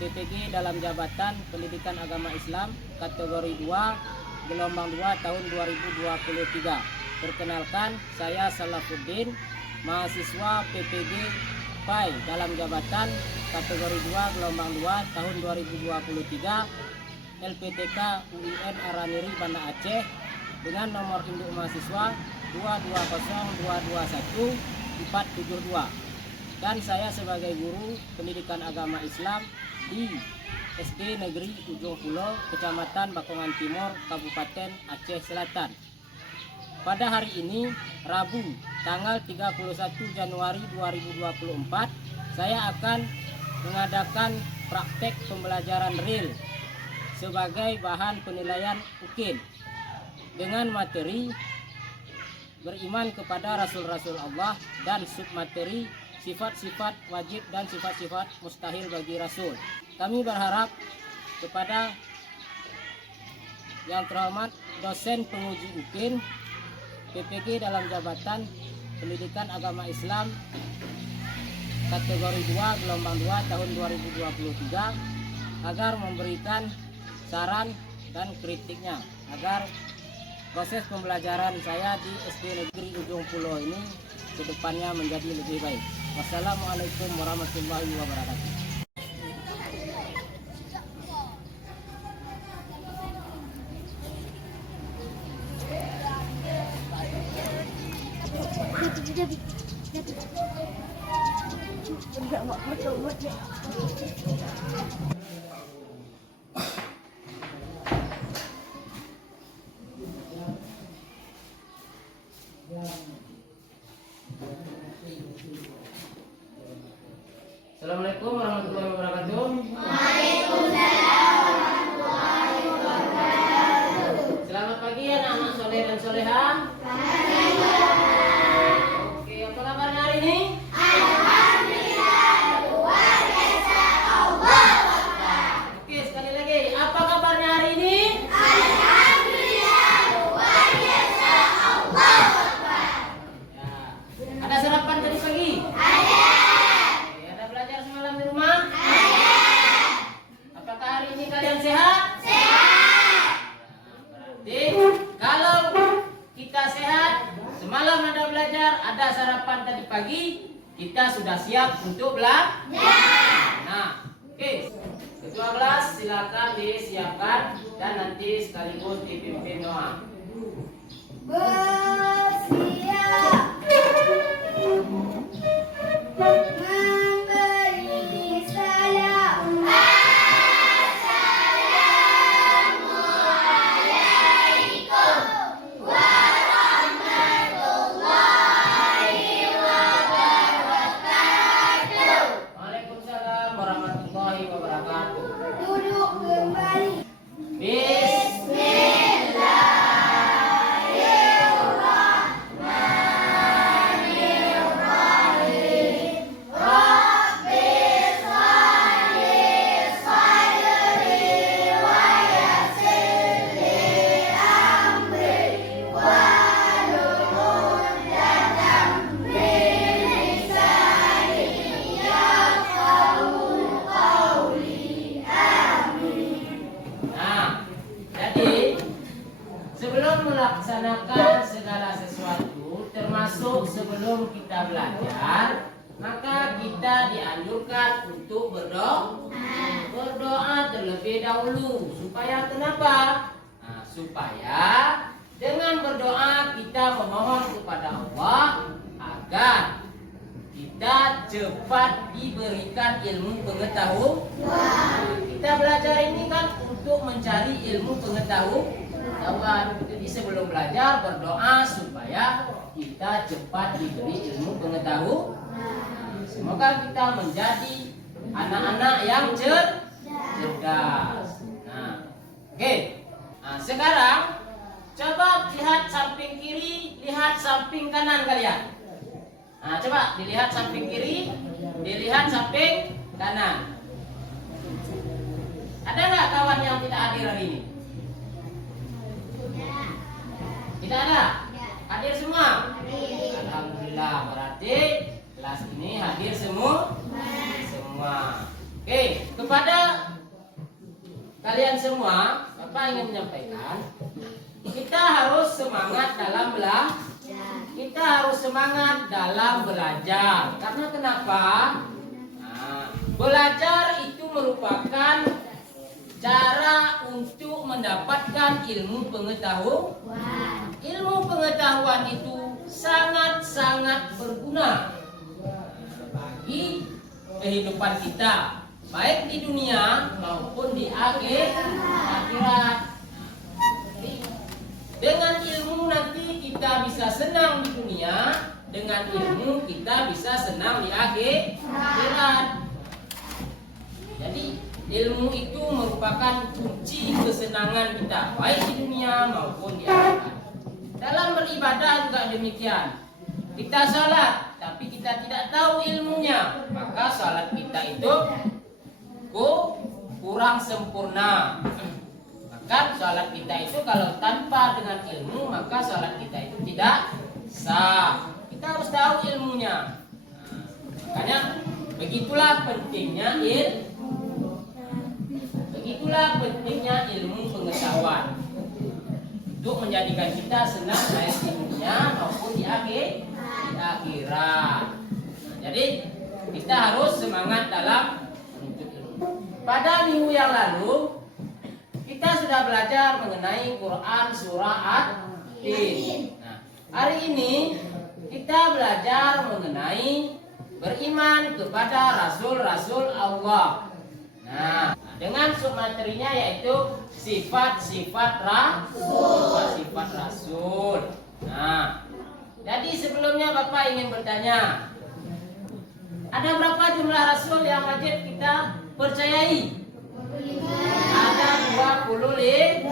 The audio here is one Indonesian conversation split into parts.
PPG dalam jabatan Pendidikan Agama Islam kategori 2 gelombang 2 tahun 2023. Perkenalkan, saya Salafuddin, mahasiswa PPG PAI dalam jabatan kategori 2 gelombang 2 tahun 2023 LPTK UIN Araniri Banda Aceh dengan nomor induk mahasiswa 220221 dan saya sebagai guru pendidikan agama Islam di SD Negeri Ujung Pulau, Kecamatan Bakongan Timur, Kabupaten Aceh Selatan. Pada hari ini, Rabu, tanggal 31 Januari 2024, saya akan mengadakan praktek pembelajaran real sebagai bahan penilaian UKIN dengan materi beriman kepada Rasul-Rasul Allah dan submateri sifat-sifat wajib dan sifat-sifat mustahil bagi Rasul. Kami berharap kepada yang terhormat dosen penguji UKIN PPG dalam jabatan Pendidikan Agama Islam kategori 2 gelombang 2 tahun 2023 agar memberikan saran dan kritiknya agar proses pembelajaran saya di SD Negeri Ujung Pulau ini kedepannya menjadi lebih baik. Wassalamualaikum warahmatullahi wabarakatuh. Assalamualaikum warahmatullahi wabarakatuh. Waalaikumsalam warahmatullahi wabarakatuh. Selamat pagi anak-anak soleh dan soleha. Oke, apa kabarnya hari ini? Alhamdulillah, luar biasa. Allahu Akbar. Oke, sekali lagi, apa kabarnya hari ini? Alhamdulillah, luar biasa. Allahu Akbar. Ya. Ada sarapan tadi pagi? Ada. Oke, ada belajar semalam di rumah? Ada. Apakah hari ini kalian sehat? Sehat. Berarti kalau kita sehat, semalam ada belajar, ada sarapan tadi pagi, kita sudah siap untuk belajar. Nah, oke. Ketua kelas silakan disiapkan dan nanti sekaligus dipimpin doa. Bersiap memberi salam. Assalamualaikum warahmatullahi wabarakatuh. Waalaikumsalam warahmatullahi wabarakatuh. Duduk kembali. Bismillahirrahmanirrahim. Rabbi sholli sadri wa yassir li amri wahlul 'uqdatam min lisani yafqahu qawli. Amin. Nah, jadi sebelum melaksanakan segala sesuatu, termasuk sebelum kita belajar, maka kita dianjurkan untuk berdoa terlebih dahulu. Supaya kenapa? Nah, supaya dengan berdoa kita memohon kepada Allah agar kita cepat diberikan ilmu pengetahuan. Kita belajar ini kan untuk mencari ilmu pengetahuan. Jadi sebelum belajar berdoa supaya kita cepat diberi ilmu pengetahuan. Semoga kita menjadi anak-anak yang cerdas. Nah, oke. Nah, sekarang coba lihat samping kiri, lihat samping kanan kalian. Nah, coba dilihat samping kiri, dilihat samping kanan. Ada nggak kawan yang tidak hadir hari ini? Tidak ada? Hadir semua? Alhamdulillah, berarti kelas ini hadir semua. Oke, kepada kalian semua, Bapak ingin menyampaikan, kita harus semangat dalam kita harus semangat dalam belajar. Karena kenapa? Nah, belajar itu merupakan cara untuk mendapatkan ilmu pengetahuan. Ilmu pengetahuan itu sangat-sangat berguna bagi kehidupan kita, baik di dunia maupun di akhirat. Dengan ilmu nanti kita bisa senang di dunia, dengan ilmu kita bisa senang di akhirat. Jadi ilmu itu merupakan kunci kesenangan kita, baik di dunia maupun di akhirat. Dalam beribadah juga demikian. Kita salat, tapi kita tidak tahu ilmunya, maka salat kita itu kurang sempurna. Maka salat kita itu kalau tanpa dengan ilmu, maka salat kita itu tidak sah. Kita harus tahu ilmunya. Makanya begitulah pentingnya ilmu pengetahuan untuk menjadikan kita senang baik di dunia maupun di akhirat. Jadi kita harus semangat dalam menuntut ilmu. Pada minggu yang lalu kita sudah belajar mengenai Quran surah At-Tin. Nah, hari ini kita belajar mengenai beriman kepada rasul-rasul Allah. Nah, dengan submaterinya yaitu sifat-sifat rasul. Nah, jadi sebelumnya Bapak ingin bertanya, ada berapa jumlah rasul yang wajib kita percayai? Ada 25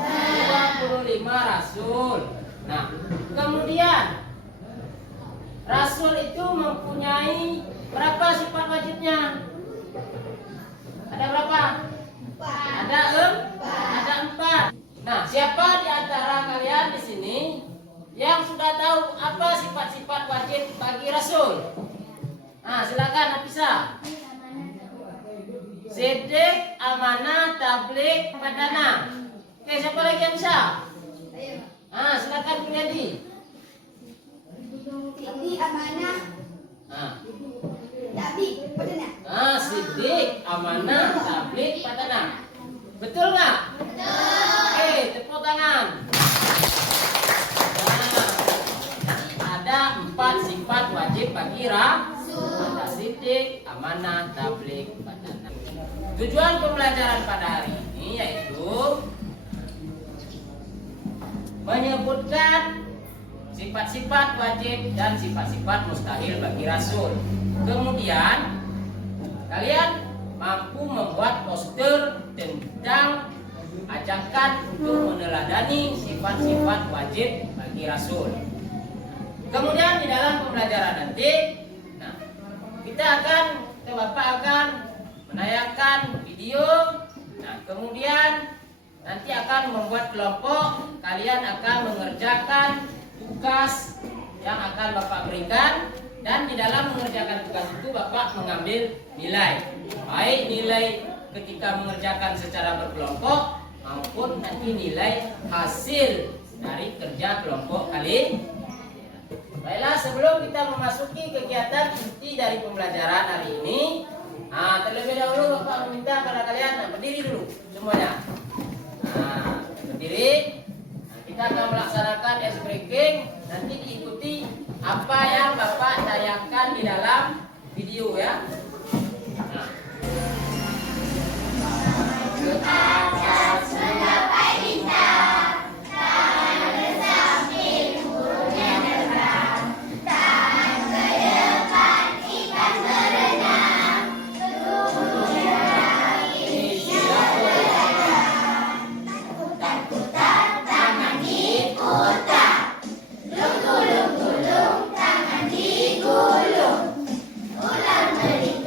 rasul. Nah, kemudian rasul itu mempunyai berapa sifat wajibnya? Ada berapa? Ada 4. Nah, siapa di antara kalian di sini yang sudah tahu apa sifat-sifat wajib bagi rasul? Nah, silakan Nafisa. Siddiq, amanah, tabligh, padana. Oke, siapa lagi yang bisa? Nah, silakan Kuliadi. Ini amanah. Nah, Tabligh, padana. Siddiq, amanah, tabligh, padana. Betul nggak? Betul. Oke, tepuk tangan. Nah, ada 4 sifat wajib bagi rasul. Ada siddiq, amanah, tabligh, padana. Tujuan pembelajaran pada hari ini yaitu menyebutkan sifat-sifat wajib dan sifat-sifat mustahil bagi rasul. Kemudian kalian mampu membuat poster tentang ajakan untuk meneladani sifat-sifat wajib bagi rasul. Kemudian di dalam pembelajaran nanti, Bapak akan menayangkan video. Nah, kemudian nanti akan membuat kelompok. Kalian akan mengerjakan tugas yang akan Bapak berikan, dan di dalam mengerjakan tugas itu Bapak mengambil nilai, baik nilai ketika mengerjakan secara berkelompok maupun nanti nilai hasil dari kerja kelompok kali. Baiklah, sebelum kita memasuki kegiatan inti dari pembelajaran hari ini, terlebih dahulu Bapak meminta kepada kalian berdiri dulu semuanya. Berdiri. Kita akan melaksanakan ice breaking. Nanti diikuti apa yang Bapak tayangkan di dalam video ya. Ke atas mencapai bintang, tangan bersamping, mulutnya terbang, tangan ke depan, ikan berenang, tubuhnya langit, siap berjalan, putar-putar, tangan diputar, gulung-gulung, tangan digulung, ulang beri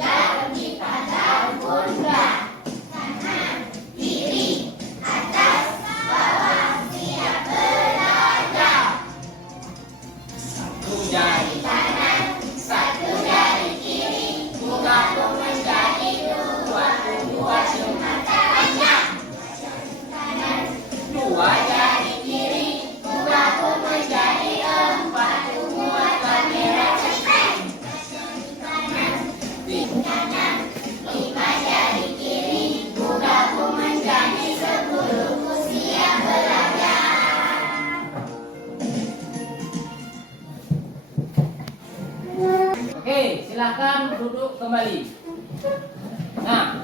silahkan duduk kembali. Nah,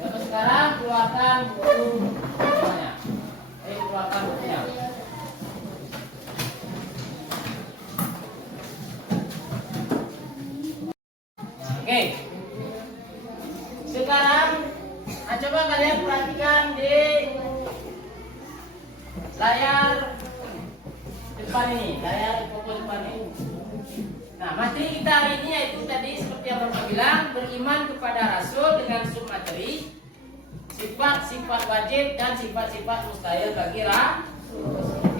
Bapak sekarang keluarkan buku semuanya. Ayo keluarkan bukunya. Oke. Sekarang, coba kalian perhatikan di layar depan ini, layar foto depan ini. Nah, materi kita hari ini yaitu tadi seperti yang Bapak bilang, beriman kepada Rasul dengan submateri, sifat-sifat wajib dan sifat-sifat mustahil bagi Rasul.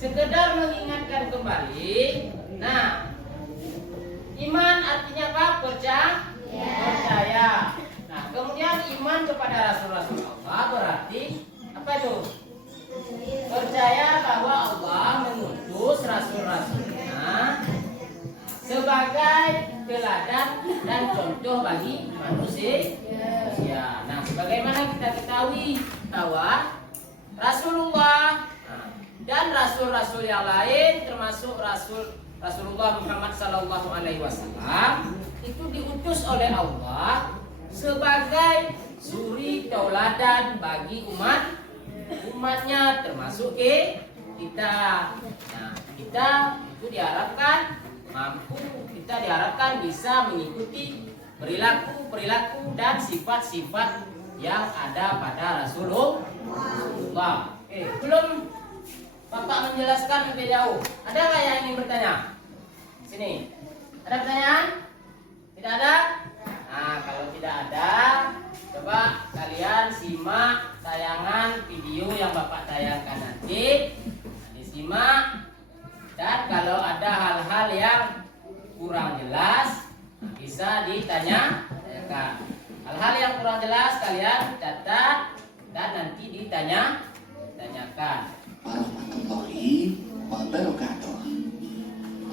Sekedar mengingatkan kembali. Nah, iman artinya apa? Percaya. Nah, kemudian iman kepada Rasul-Rasul Allah berarti apa itu? Percaya bahwa Allah mengutus Rasul-Rasulnya sebagai teladan dan contoh bagi manusia. Nah, sebagaimana kita ketahui bahwa Rasulullah dan Rasul-Rasul yang lain termasuk Rasulullah Muhammad Sallallahu Alaihi Wasallam itu diutus oleh Allah sebagai suri tauladan bagi umatnya termasuk kita. Nah, kita itu diharapkan bisa mengikuti perilaku dan sifat-sifat yang ada pada Rasulullah. Belum Bapak menjelaskan lebih jauh. Ada nggak yang ingin bertanya? Sini. Ada pertanyaan? Tidak ada? Nah, kalau tidak ada, coba kalian simak tayangan video yang Bapak tayangkan nanti. Disimak. Dan kalau ada hal-hal yang kurang jelas, bisa ditanyakan. Hal-hal yang kurang jelas kalian catat dan nanti ditanyakan. Warahmatullahi wabarakatuh.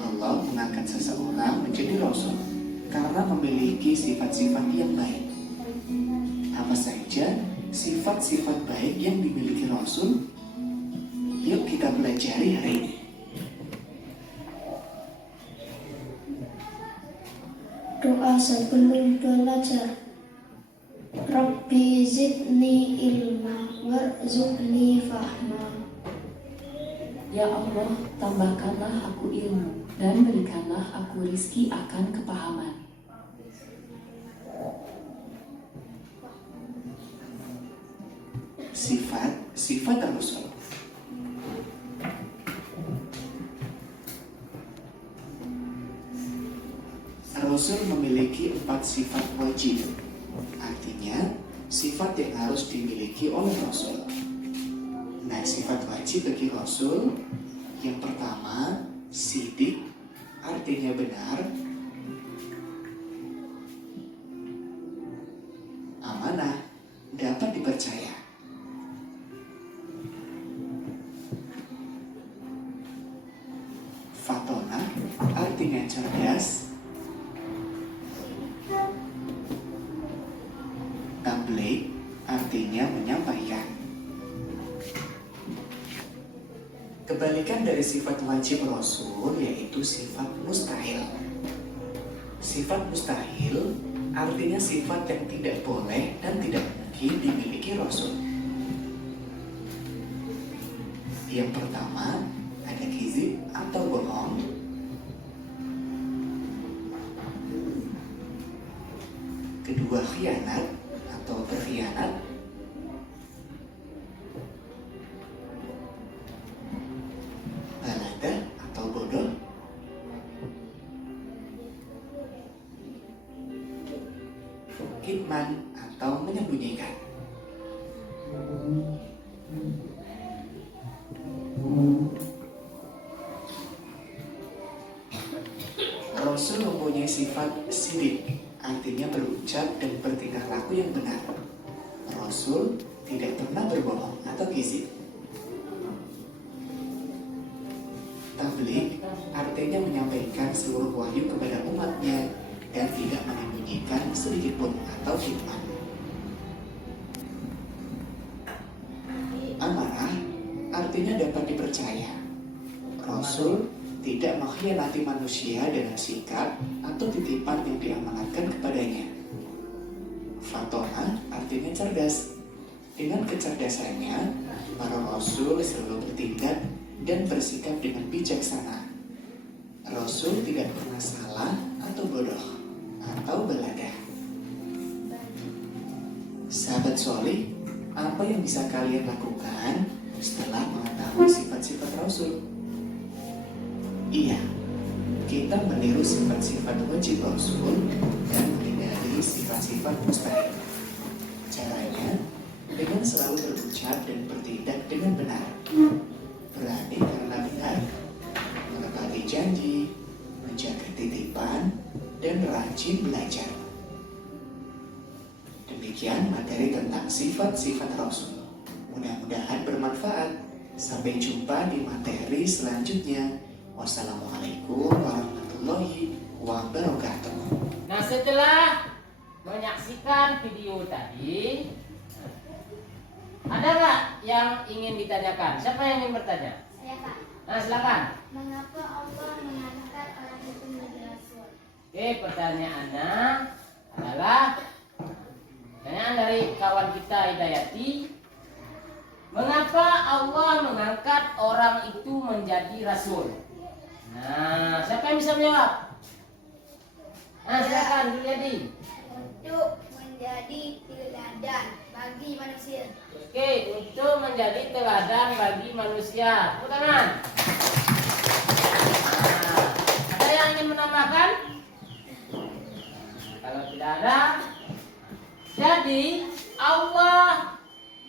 Allah mengangkat seseorang menjadi rasul karena memiliki sifat-sifat yang baik. Apa saja sifat-sifat baik yang dimiliki rasul? Yuk kita pelajari hari ini. Doa sebelum belajar. Rabbi zidni ilma warzuqni fahma. Ya Allah, tambahkanlah aku ilmu dan berikanlah aku rizki akan kepahaman. Sifat Rasul. Rasul memiliki 4 sifat wajib. Artinya, sifat yang harus dimiliki oleh Rasul. Nah, sifat wajib bagi Rasul yang pertama, sidik, artinya benar. Amanah, dapat dipercaya. Fatona, artinya cerdas. Tabligh, artinya menyampaikan. Kebalikan dari sifat wajib Rasul yaitu sifat mustahil. Sifat mustahil artinya sifat yang tidak boleh dan tidak mungkin dimiliki Rasul. Yang pertama, ada kizib atau bohong. Kedua, khianat atau berkhianat. Balada atau bodoh. Kitman atau menyembunyikan. Rasul mempunyai sifat sidik, artinya berucap dan bertingkah laku yang benar. Rasul tidak pernah berbohong atau kizib. Tabligh artinya menyampaikan seluruh wahyu kepada umatnya dan tidak menyembunyikan sedikit pun atau kitman. Amarah artinya dapat dipercaya. Rasul tidak mengkhianati manusia dengan sikap atau titipan yang diamanatkan kepadanya. Fatona artinya cerdas. Dengan kecerdasannya, para rasul selalu bertindak dan bersikap dengan bijaksana. Rasul tidak pernah salah atau bodoh atau beladah. Sahabat solih, apa yang bisa kalian lakukan setelah mengetahui sifat-sifat Rasul? Iya, kita meniru sifat-sifat wajib Rasul dan menghindari sifat-sifat mustahil. Caranya, dengan selalu berucap dan bertindak dengan benar, berani karena benar, menepati janji, menjaga titipan, dan rajin belajar. Demikian materi tentang sifat-sifat Rasul. Mudah-mudahan bermanfaat. Sampai jumpa di materi selanjutnya. Wassalamualaikum warahmatullahi wabarakatuh. Nah, setelah menyaksikan video tadi, ada nggak yang ingin ditanyakan? Siapa yang ingin bertanya? Saya Pak. Nah, silakan. Mengapa Allah mengangkat orang itu menjadi rasul? Oke, pertanyaannya adalah pertanyaan dari kawan kita Hidayati. Mengapa Allah mengangkat orang itu menjadi rasul? Nah, siapa yang bisa menjawab? Nah, silakan Juliadi. Untuk menjadi teladan bagi manusia. Oke, untuk menjadi teladan bagi manusia. Tepuk tangan. Nah, ada yang ingin menambahkan? Kalau tidak ada, jadi Allah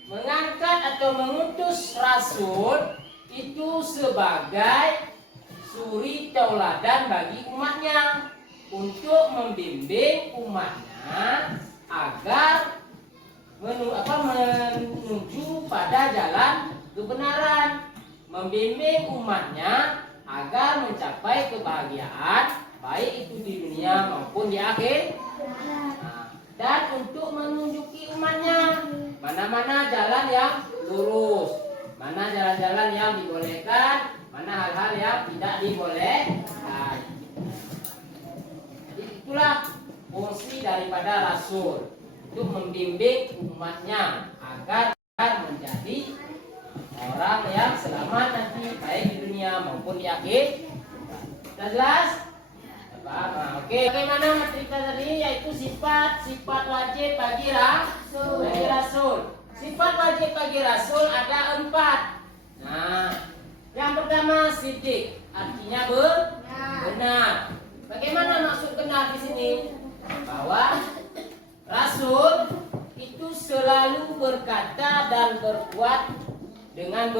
mengangkat atau mengutus rasul itu sebagai suri tauladan bagi umatnya untuk membimbing umatnya agar menuju pada jalan kebenaran, membimbing umatnya agar mencapai kebahagiaan baik itu di dunia maupun di akhir. Nah, dan untuk menunjuki umatnya mana-mana jalan yang lurus, mana jalan-jalan yang dibolehkan, mana hal-hal yang tidak dibolehkan. Jadi itulah fungsi daripada rasul, untuk membimbing umatnya agar menjadi orang yang selamat nanti baik di dunia maupun di akhir. Sudah jelas? Nah, oke. Bagaimana materi kita tadi, yaitu sifat wajib bagi rasul. Sifat wajib bagi rasul ada 4. Nah, yang pertama sidik, artinya benar. Bagaimana maksud benar di sini? Bahwa rasul itu selalu berkata dan berbuat dengan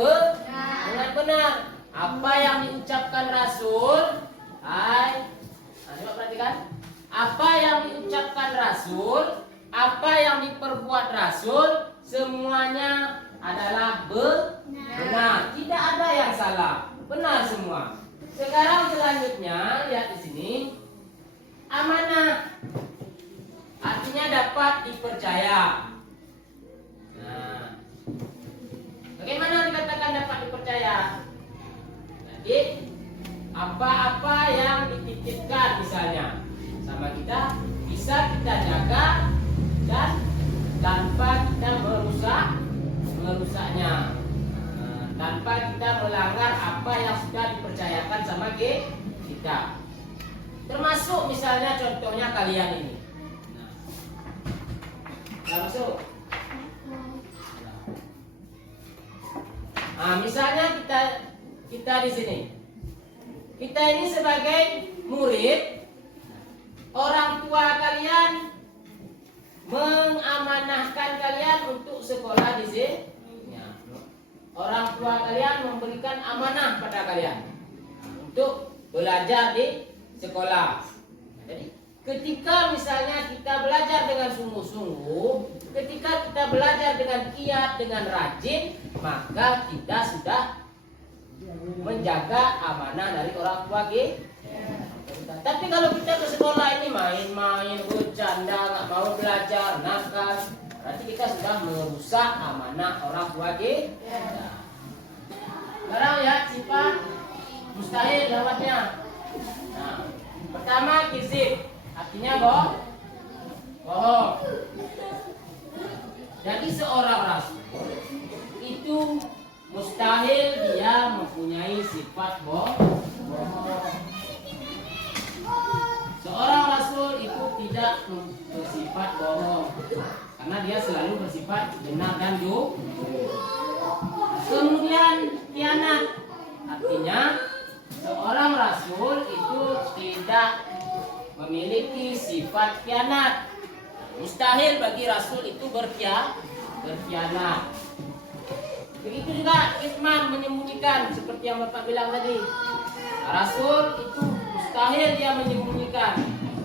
benar. Apa yang diucapkan rasul, coba perhatikan. Apa yang diucapkan rasul, apa yang diperbuat rasul, semuanya adalah benar. Tidak ada yang salah, benar semua. Sekarang selanjutnya lihat di sini, amanah artinya dapat dipercaya. Nah, bagaimana dikatakan dapat dipercaya? Jadi apa-apa yang dititipkan misalnya sama kita bisa kita jaga dan tanpa kita merusaknya, tanpa kita melanggar apa yang sudah dipercayakan sama kita. Termasuk misalnya contohnya kalian ini. Masuk. Nah, misalnya kita di sini. Kita ini sebagai murid, orang tua kalian mengamanahkan kalian untuk sekolah di sini. Orang tua kalian memberikan amanah pada kalian untuk belajar di sekolah. Jadi ketika misalnya kita belajar dengan sungguh-sungguh, ketika kita belajar dengan giat, dengan rajin, maka kita sudah menjaga amanah dari orang tua kita. Tapi kalau kita ke sekolah ini main-main, bercanda, nggak mau belajar, nakal, berarti kita sudah merusak amanah orang tua kita. Sekarang ya sifat mustahil jawabnya. Nah, pertama kizib, artinya bohong. Jadi seorang rasul itu mustahil dia mempunyai sifat bohong. Seorang rasul itu tidak bersifat bohong karena dia selalu bersifat benar dan jujur. Kemudian khianat, artinya seorang rasul itu tidak memiliki sifat khianat. Mustahil bagi rasul itu berkhianat. Begitu juga kitman, menyembunyikan, seperti yang Bapak bilang tadi. Rasul itu mustahil dia menyembunyikan,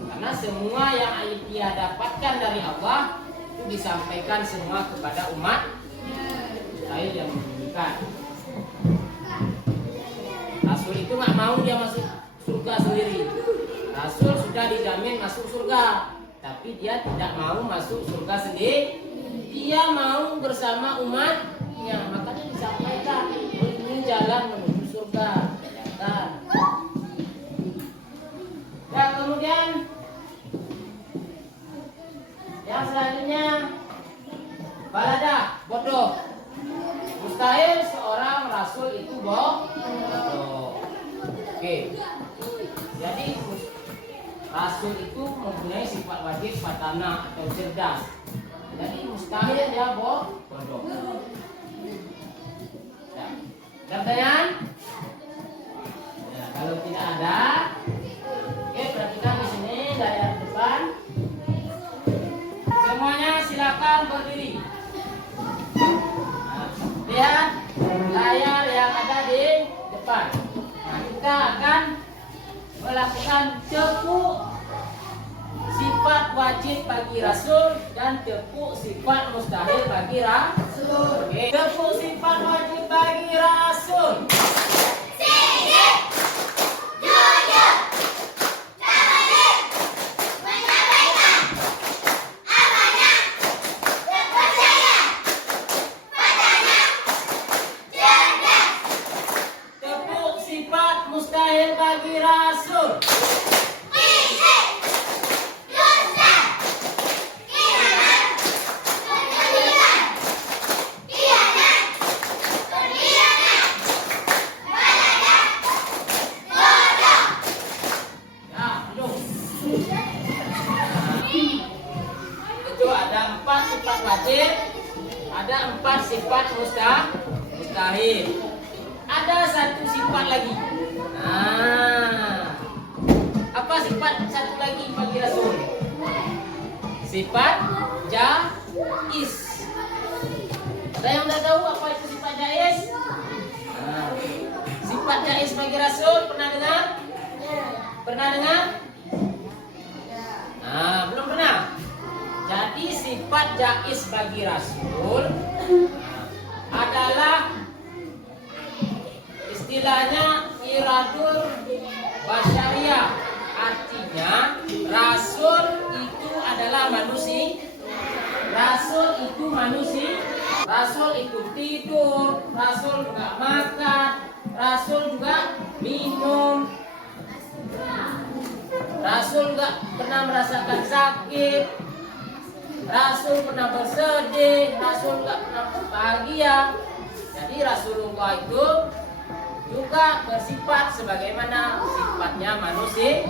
karena semua yang dia dapatkan dari Allah itu disampaikan semua kepada umat. Mustahil dia menyembunyikan. Rasul itu nggak mau dia masuk surga sendiri. Rasul sudah dijamin masuk surga, tapi dia tidak mau masuk surga sendiri. Dia mau bersama umatnya, makanya disampaikan ini jalan menuju surga. Ya, kemudian yang selanjutnya baladah, bodoh. Mustahil seorang rasul itu bodoh. Oke. Jadi rasul itu mempunyai sifat wajib fatana atau cerdas. Jadi mustahil dia bodoh. Ya. Pertanyaan? Ya, kalau tidak ada, oke, perhatikan di sini layar depan. Semuanya silakan berdiri. Nah, lihat layar yang ada di depan. Nah, kita akan melakukan tepuk sifat wajib bagi rasul dan tepuk sifat mustahil bagi rasul. Oke. Tepuk sifat wajib bagi rasul. Tepuk sifat mustahil bagi rasul. Ada 4 sifat mustahil. Ada 1 sifat lagi. Nah, apa sifat satu lagi bagi rasul? Sifat jaiz. Ada yang udah tahu apa itu sifat jaiz? Nah, sifat jaiz bagi rasul pernah dengar? Pernah dengar? Nah, belum pernah. Jadi sifat jaiz bagi rasul adalah istilahnya iradul basyariyah. Artinya rasul itu adalah manusia. Rasul itu manusia. Rasul itu tidur, rasul juga makan, rasul juga minum. Rasul juga pernah merasakan sakit. Rasul pernah bersedih, Rasul juga pernah bahagia. Jadi Rasulullah itu juga bersifat sebagaimana sifatnya manusia.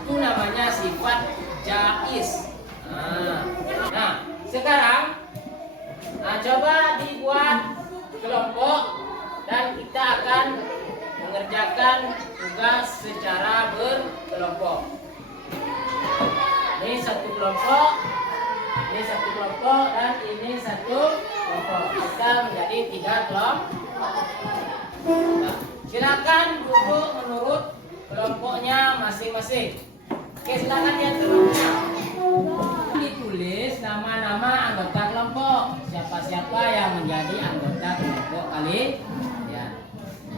Itu namanya sifat jaiz. Nah, sekarang coba dibuat kelompok dan kita akan mengerjakan tugas secara berkelompok. Ini satu kelompok. Ini satu kelompok dan ini satu kelompok. Kita menjadi 3 kelompok. Nah, silakan duduk menurut kelompoknya masing-masing. Oke, silakan lihat kelompoknya. Ditulis nama-nama anggota kelompok. Siapa-siapa yang menjadi anggota kelompok kali. Ya.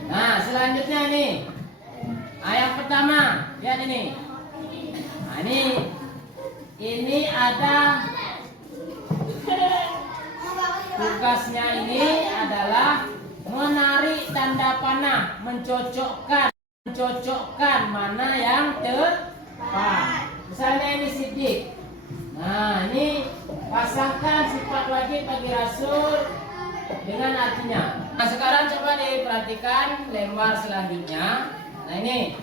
Nah, selanjutnya nih. Yang pertama, lihat ini. Nah, ini ada tugasnya ini adalah Menarik tanda panah, mencocokkan mana yang tepat. Misalnya ini Siddiq. Nah, ini pasangkan sifat wajib bagi Rasul dengan artinya. Nah, sekarang coba diperhatikan lembar selanjutnya. Nah, ini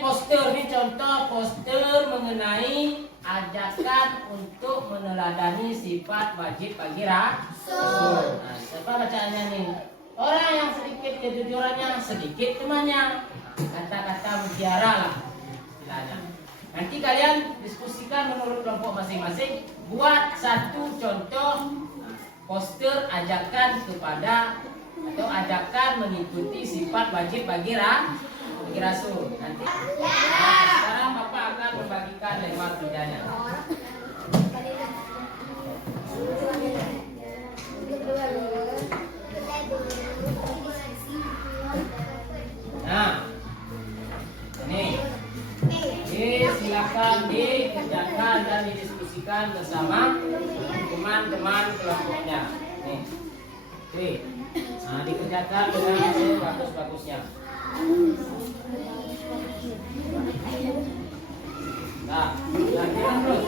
poster, ini contoh poster mengenai ajakan untuk meneladani sifat wajib bagi Rasul. Nah, siapa bacaannya nih? Orang yang sedikit kejujurannya, sedikit temannya. Kata-kata mutiara lah istilahnya. Nanti kalian diskusikan menurut kelompok masing-masing. Buat satu contoh poster ajakan kepada atau ajakan mengikuti sifat wajib bagi Rasul. Nanti sekarang Bapak akan membagikan lembar kerjanya. Nah, ini silakan dikerjakan dan didiskusikan bersama teman-teman kelompoknya. Nih, nah dikerjakan dengan bagus-bagusnya. Nah, lanjutkan terus.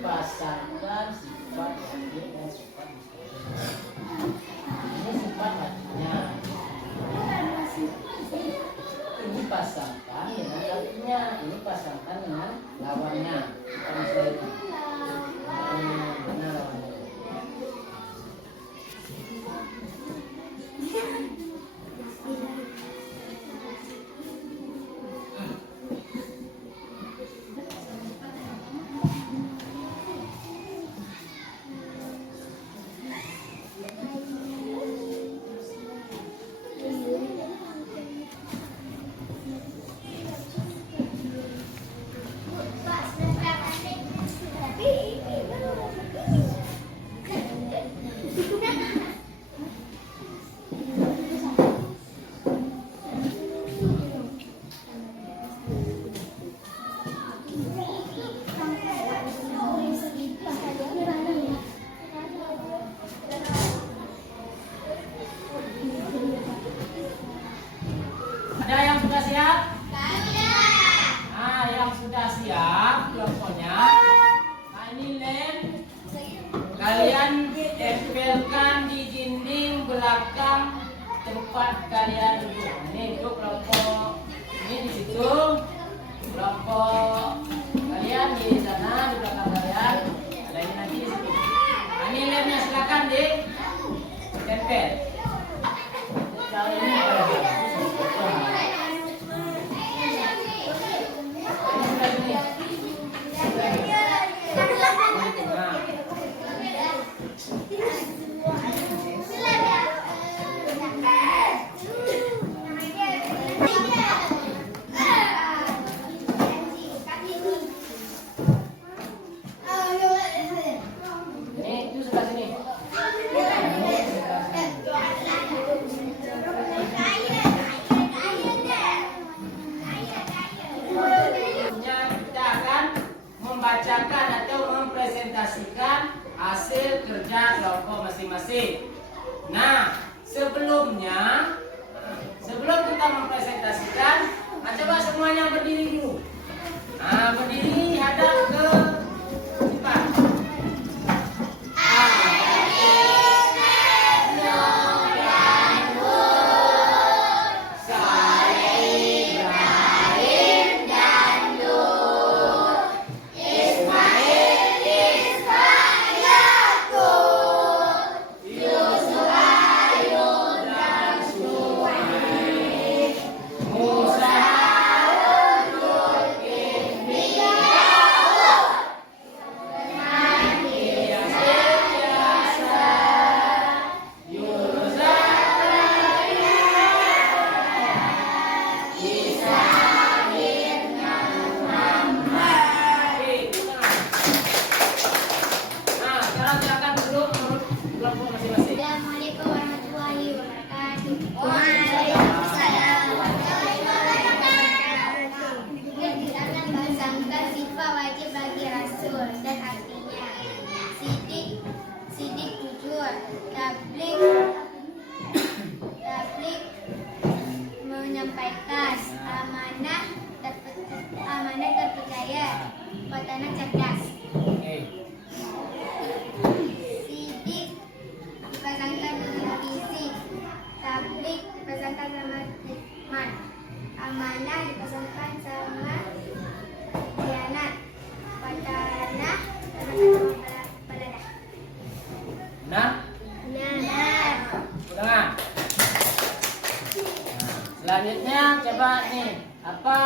Pasangkan sifat wajib dan sifat mustahil. Ini sifat wajibnya. Ini pasangkan dengan artinya, ini pasangkan dengan lawannya. Sifat mustahil. Mana lawannya? Ada yang sudah siap? Nah, yang sudah siap kelompoknya. Nah, ini lem. Kalian tempelkan di dinding belakang tempat kalian duduk. Ini untuk kelompok ini di situ. Kelompok kalian di sana di belakang kalian. Ada ini nanti di situ. Nah, ini lemnya silakan di tempel. Kalau ini itu sebelah sini. Kita akan membacakan atau mempresentasikan hasil kerja kelompok masing-masing. Nah, sebelum kita mempresentasikan, coba semuanya berdiri dulu. Nah, berdiri hadap ke depan. amanah dipesankan sama khianat. Patanah peladah. Nah, Benar. ulangan. Selanjutnya coba nih apa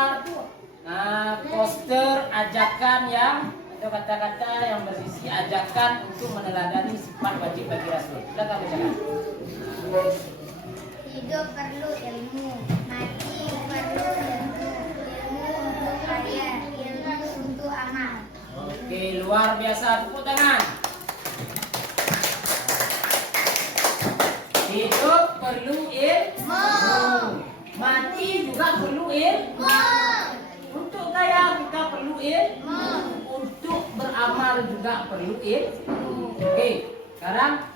poster ajakan yang atau kata-kata yang berisi ajakan untuk meneladani sifat wajib bagi Rasul. Silakan bacakan. Hidup perlu ilmu, mati perlu ilmu. Ilmu untuk karya, ilmu untuk amal. Oke, luar biasa. Tepuk tangan. Hidup perlu ilmu. Mati juga perlu ilmu. Untuk kaya kita perlu ilmu. Untuk beramal juga perlu ilmu. Oke, sekarang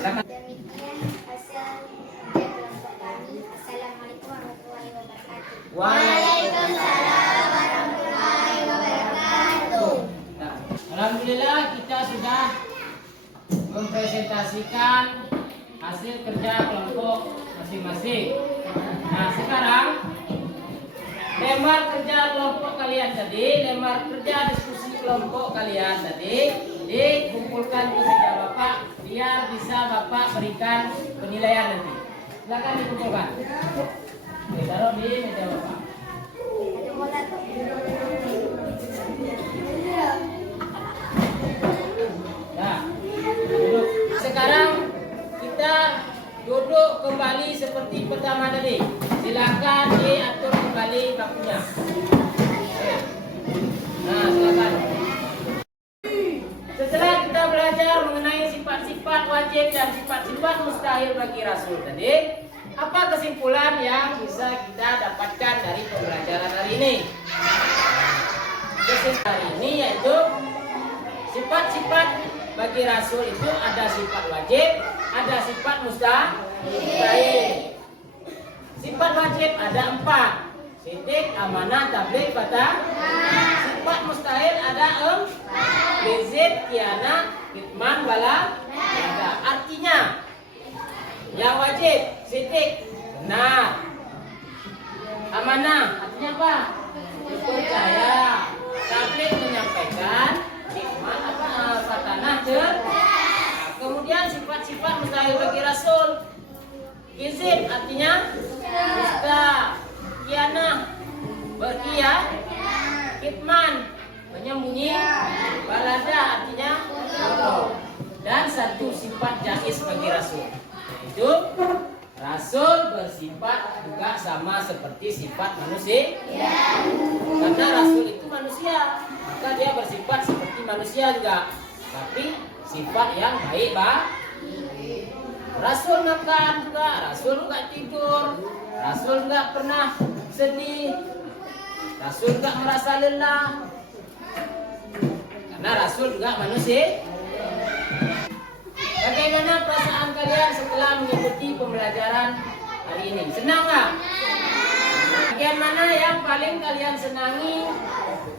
silakan. Demikian hasil kerja kelompok kami. Assalamualaikum warahmatullahi wabarakatuh. Waalaikumsalam warahmatullahi wabarakatuh. Nah, alhamdulillah kita sudah mempresentasikan hasil kerja kelompok masing-masing. Nah, sekarang lembar kerja kelompok kalian tadi, lembar kerja diskusi kelompok kalian tadi dikumpulkan ke meja Bapak biar bisa Bapak berikan penilaian nanti. Silakan dikumpulkan. Oke, taruh di meja Bapak. Nah, duduk. Sekarang kita duduk kembali seperti pertama tadi. Silakan diatur kembali bakunya. Oke. Nah, silakan. Setelah kita belajar mengenai sifat-sifat wajib dan sifat-sifat mustahil bagi Rasul tadi, apa kesimpulan yang bisa kita dapatkan dari pembelajaran hari ini? Kesimpulan hari ini yaitu sifat-sifat bagi Rasul itu ada sifat wajib, ada sifat mustahil. Sifat wajib ada 4: sidik, amanah, tabligh, fatah. Sifat mustahil ada 4: bizid, khianat, kitman, bala. Artinya yang wajib sidik, benar. Amanah artinya apa? Percaya. Tabligh menyampaikan. Kitman fatanah kemudian sifat-sifat mustahil bagi Rasul. Kizib artinya dusta, khianah berkhianat, kitman menyembunyi, balada artinya bodoh. Dan satu sifat jaiz bagi Rasul, yaitu Rasul bersifat juga sama seperti sifat manusia. Karena Rasul itu manusia, maka dia bersifat seperti manusia juga, tapi sifat yang baik, Rasul makan juga, Rasul nggak tidur, Rasul nggak pernah sedih, Rasul nggak merasa lelah, karena Rasul juga manusia. Bagaimana perasaan kalian setelah mengikuti pembelajaran hari ini? Senang nggak? Bagian mana yang paling kalian senangi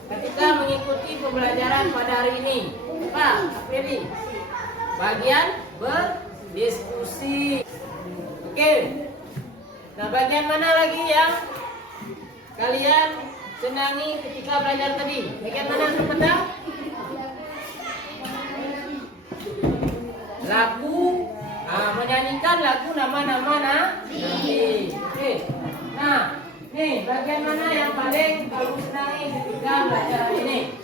ketika mengikuti pembelajaran pada hari ini? Pak, Feby. Bagian berdiskusi. Oke. Nah, bagian mana lagi yang kalian senangi ketika belajar tadi? Bagian mana sebentar? Lagu, menyanyikan lagu nama-nama Nabi. Oke. Nah, nih bagian mana yang paling kamu senangi ketika belajar ini?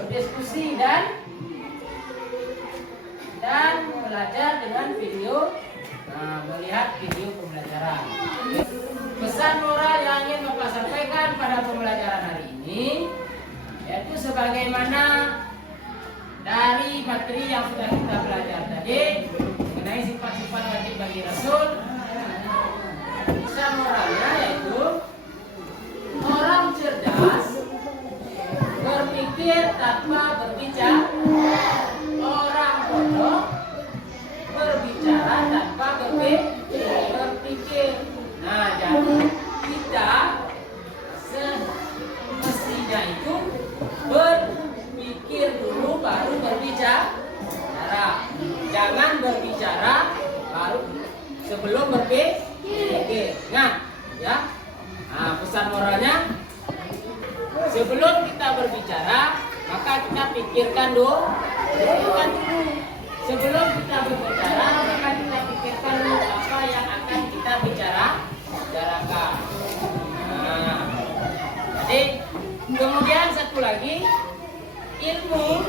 Berdiskusi dan belajar dengan video. Nah, melihat video pembelajaran. Pesan moral yang ingin Bapak sampaikan pada pembelajaran hari ini yaitu sebagaimana dari materi yang sudah kita belajar tadi mengenai sifat-sifat wajib bagi Rasul. Pesan moralnya yaitu orang cerdas berpikir tanpa berbicara, orang bodoh berbicara tanpa berpikir. Nah, jadi kita semestinya itu berpikir dulu baru berbicara. Jangan berbicara baru sebelum berpikir. Ingat, ya. Nah, pesan moralnya, sebelum kita berbicara, maka kita pikirkan dulu. Sebelum kita berbicara, maka kita pikirkan dulu apa yang akan kita bicarakan. Nah, jadi kemudian satu lagi, ilmu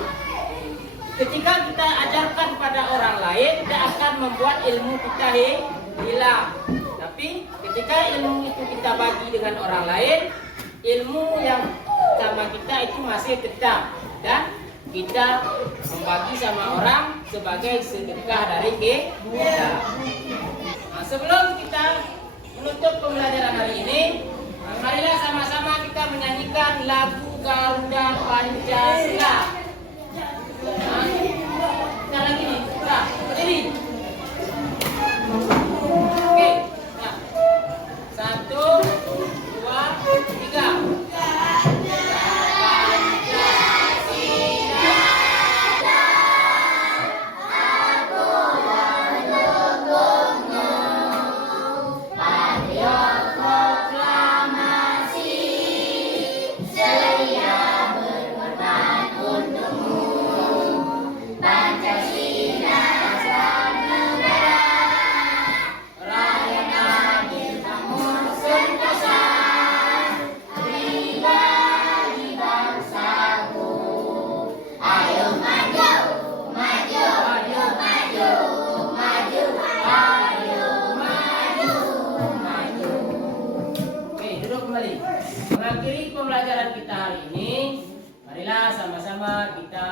ketika kita ajarkan pada orang lain tidak akan membuat ilmu kita hilang. Tapi ketika ilmu itu kita bagi dengan orang lain, ilmu yang sama kita itu masih tetap dan kita membagi sama orang sebagai sedekah dari kita. Nah, sebelum kita menutup pembelajaran hari ini, marilah sama-sama kita menyanyikan lagu Garuda Pancasila. Nah, kita lagi nih, nah, berdiri. Oke, nah, 1, 2, 3. Mengakhiri pembelajaran kita hari ini, marilah sama-sama kita